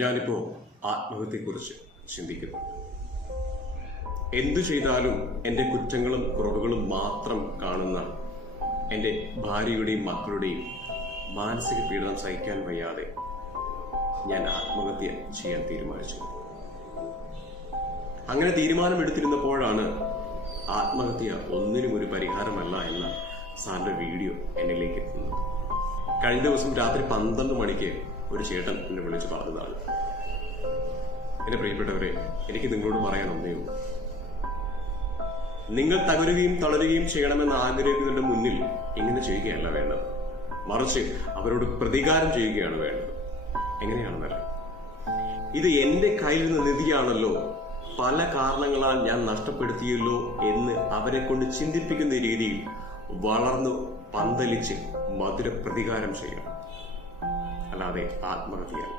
ഞാനിപ്പോൾ ആത്മഹത്യയെക്കുറിച്ച് ചിന്തിക്കുന്നു. എന്തു ചെയ്താലും എൻ്റെ കുറ്റങ്ങളും കുറവുകളും മാത്രം കാണുന്ന എൻ്റെ ഭാര്യയുടെയും മക്കളുടെയും മാനസിക പീഡനം സഹിക്കാൻ വയ്യാതെ ഞാൻ ആത്മഹത്യ ചെയ്യാൻ തീരുമാനിച്ചു. അങ്ങനെ തീരുമാനമെടുത്തിരുന്നപ്പോഴാണ് ആത്മഹത്യ ഒന്നിനും ഒരു പരിഹാരമല്ല എന്ന സാറിന്റെ വീഡിയോ എന്നിലേക്ക് എത്തുന്നത്. കഴിഞ്ഞ ദിവസം രാത്രി 12 മണിക്ക് ഒരു ചേട്ടൻ എന്നെ വിളിച്ച് പറഞ്ഞതാണ്. എന്റെ പ്രിയപ്പെട്ടവരെ, എനിക്ക് നിങ്ങളോട് പറയാൻ ഒന്നേ ഉള്ളൂ. നിങ്ങൾ തകരുകയും തളരുകയും ചെയ്യണമെന്ന് ആഗ്രഹിക്കുന്നവരുടെ മുന്നിൽ ഇങ്ങനെ ചെയ്യുകയല്ല വേണ്ടത്, മറിച്ച് അവരോട് പ്രതികാരം ചെയ്യുകയാണ് വേണ്ടത്. എങ്ങനെയാണെന്നല്ല, ഇത് എന്റെ കയ്യിൽ നിന്ന് നിധിയാണല്ലോ, പല കാരണങ്ങളാൽ ഞാൻ നഷ്ടപ്പെടുത്തിയല്ലോ എന്ന് അവരെ കൊണ്ട് ചിന്തിപ്പിക്കുന്ന രീതിയിൽ വളർന്നു പന്തലിച്ച് മധുര പ്രതികാരം ചെയ്യണം, അല്ലാതെ ആത്മഹത്യയാണ്.